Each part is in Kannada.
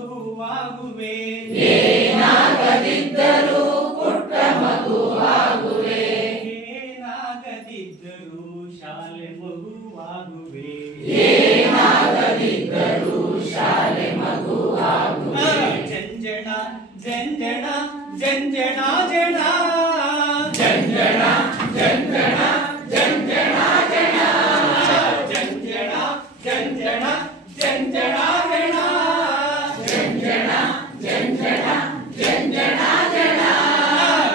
ಮಗುವಾಗುವೆ ಏನಾಗದಿದ್ದರೂ ಪುಟ್ಟ ಮಗುವಾಗುವೆ ಏನಾಗದಿದ್ದರೂ ಶಾಲೆ ಮಗುವಾಗುವೆ ಏನಾಗದಿದ್ದರೂ ಶಾಲೆ ಮಗುವಾಗುವೆ ಜಂಜಣ ಜಂಜಣ ಜಂಜಣ ಜಣ ಜಂಜಣ ಜಂಜಣ ಜಂಜಣ ಜಣ ಜಂಜಣ ಜಂಜಣ ಜಂಜಣ ಜಣ ಜಂಜಣ ಜಂಜಣ ಜಂಜಣ ಜಣ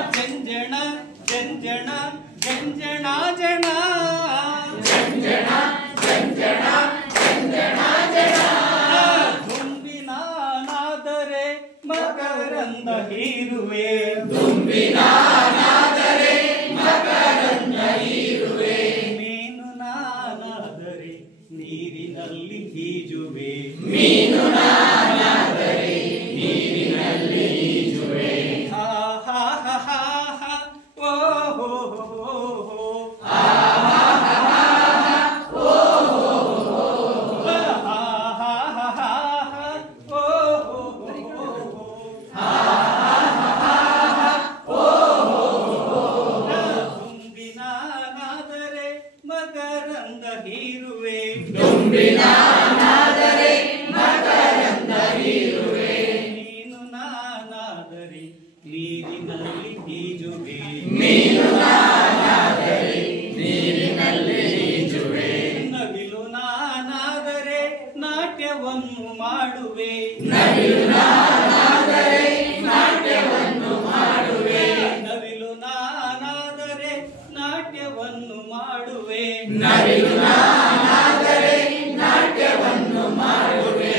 ಜಂಜಣ ಜಂಜಣ ಜಂಜಣ ಜಣ ಜಂಜಣ ಜಂಜಣ ಜಂಜಣ ಜಣ ದುಂಬಿನಾನಾದರೆ ಮಕರಂದ ಹೀರುವೆ ದುಂಬಿನಾನಾದರೆ ಮಕರಂದ ಹೀರುವೆ ಮೀನು ನಾನಾದರೆ ನೀರಿನಲ್ಲಿ ಈಜುವೆ ಮೀನು ನಾನಾದರೆ ನೀರಿನಲ್ಲಿ ಈಜುವೆ ಹಾ ಹಾ ಹಾ ಹಾ ಹಾ ಓ ಹೋ ಹೋ ಹೋ ಮಕರಂದ ಹೀರುವೆ ದುಂಬಿನಾನಾದರೆ ಮಕರಂದ ಹೀರುವೆ ನೀನು ನಾನಾದರೆ ನೀರಿನಲ್ಲಿ ಈಜುವೆ ಮೀನು ನಾನಾದರೆ ನೀರಿನಲ್ಲಿ ಈಜುವೆ ನವಿಲು ನಾನಾದರೆ ನಾಟ್ಯವನ್ನು ಮಾಡುವೆ ನವಿಲು ನಾನಾದರೆ ನಾಟ್ಯವನ್ನು ಮಾಡುವೆ ನವಿಲು ನಾನಾದರೆ ನಾಟ್ಯವನ್ನು ಮಾಡುವೆ ನವಿಲು ನಾನಾದರೆ ನಾಟ್ಯವನ್ನು ಮಾಡುವೆ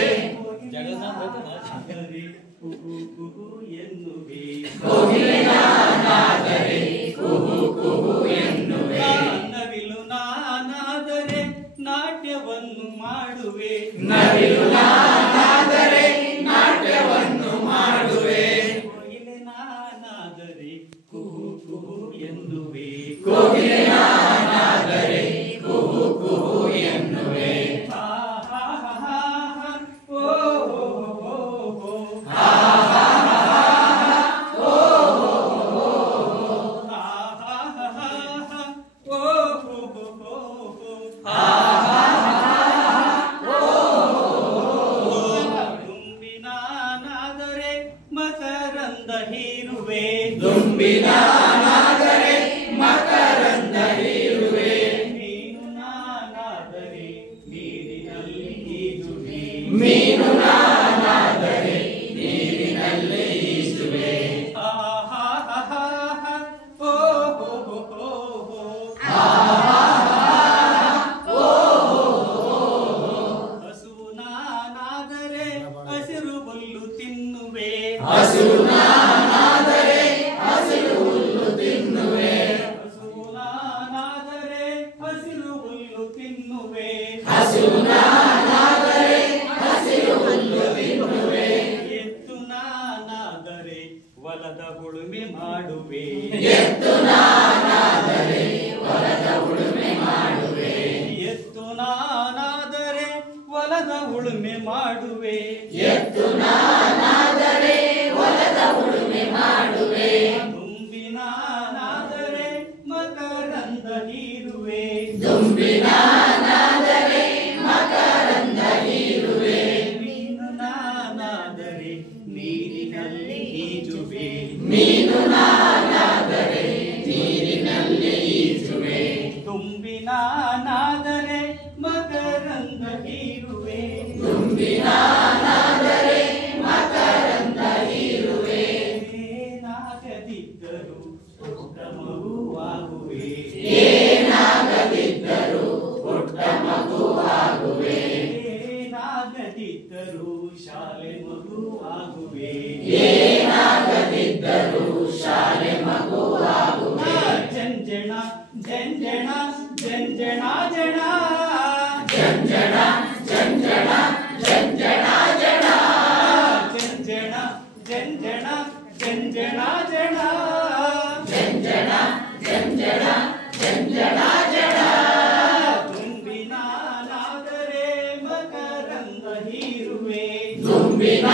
ಜಗನ್ನಾಥನಾದರೆ ಕುಹು ಕುಹು ಎನ್ನುವೆ ಕೋಗಿಲೆ ನಾನಾದರೆ ಕುಹು ಕುಹು ಎನ್ನುವೆ ನವಿಲು ನಾನಾದರೆ ನಾಟ್ಯವನ್ನು ಮಾಡುವೆ ನವಿಲು ನಾನಾದರೆ ನಾಟ್ಯವನ್ನು ಮಾಡುವೆ ಕೋಗಿಲೆ ನಾನಾದರೆ ಕುಹು ಕುಹು ಎನ್ನುವೆ ಕೋಗಿಲೆ ನಾನಾದರೆ ಕುಹು ಕುಹು ಎನ್ನುವೆ ಹಾ ಹಾ ಹಾ ಹಾ ಓ ಹೋ ಹೋ ಹೋ ಹಾ ಹಾ ಹಾ ಓ ಹೋ ಹಾ ಹಾ ಹಾ ಹಾ ಓ ಹೋ ಹೋ ಹೋ ಹಾ ಹಾ ಓ ದುಂಬಿನಾನಾದರೆ ಮಕರಂದ ಹೀರುವೆ ದುಂಬಿನಾನಾದರೆ ಮಕರಂದ ಹೀರುವೆ ಮೀನು ನಾನಾದರೆ ನೀರಿನಲ್ಲಿ ಈಜುವೆ ಮೀನು ನಾನಾದರೆ ನೀರಿನಲ್ಲಿ ಈಜುವೆ ಹಾ ಹಾ ಹಾ ಹಾ ಹಾ ಓ ಹೋ ಹೋ ಹೋ ಹೋ ಹಾ ಹಾ ಓ ಹಸುವು ನಾನಾದರೆ ಹಸಿರು ಹುಲ್ಲು ತಿನ್ನುವೆ ಹಸಿರು ನಾನಾದರೆ ಹಸಿರು ಹುಲ್ಲು ತಿನ್ನುವೆ ಹಸುವು ನಾನಾದರೆ ಹಸಿರು ಹುಲ್ಲು ತಿನ್ನುವೆ ಹಸಿರು ನಾನಾದರೆ ಹಸಿರು ಹುಲ್ಲು ತಿನ್ನುವೆ ಎತ್ತು ನಾನಾದರೆ ಹೊಲದ ಉಳುಮೆ ಮಾಡುವೆ ಎತ್ತು ನಾನಾದರೆ ಹೊಲದ ಉಳುಮೆ ಮಾಡುವೆ ಎತ್ತು ನಾನಾದರೆ ಹೊಲದ ಉಳುಮೆ ಮಾಡುವೆ ಎತ್ತು ನಾನಾದರೆ ಹೊಲದ ಉಳುಮೆ ಮಾಡುವೆ ದುಂಬಿನಾನಾದರೆ ಮಕರಂದ ಹೀರುವೆ ದುಂಬಿನಾನಾದರೆ ಮಕರಂದ ಹೀರುವೆ ಮೀನು ನಾನಾದರೆ ನೀರಿನಲ್ಲಿ ಈಜುವೆ ಮೀನು ನಾನಾದರೆ ನೀರಿನಲ್ಲಿ ಈಜುವೆ ದುಂಬಿನಾನಾದರೆ ಮಕರಂದ ಹೀರುವೆ ದುಂಬಿನಾನಾದರೆ ಮಕರಂದ ಹೀರುವೆ ಏನಾಗದಿದ್ದರೂ ಪುಟ್ಟ ಮಗುವಾಗುವೆ ಏನಾಗದಿದ್ದರೂ ಪುಟ್ಟ ಮಗುವಾಗುವೆ ಏನಾಗದಿದ್ದರೂ ಶಾಲೆ ಮಗುವಾಗುವೆ ಏನಾಗದಿದ್ದರೂ ಶಾಲೆ ಮಗುವಾಗುವೆ ಜಂಜಣ ಜಂಜಣ ಜಂಜಣ ಜಣ ಜಂಜಣ ಜಂಜಣ ಜಂಜಣ ಜಣ ಜಂಜಣ ಜಂಜಣ ಜಂಜಣ ಜಣ ಜಂಜಣ ಜಂಜಣ ಜಂಜಣ ಜಣ ದುಂಬಿನಾನಾದರೆ ಮಕರಂದ ಹೀರುವೆ ದುಂಬಿನ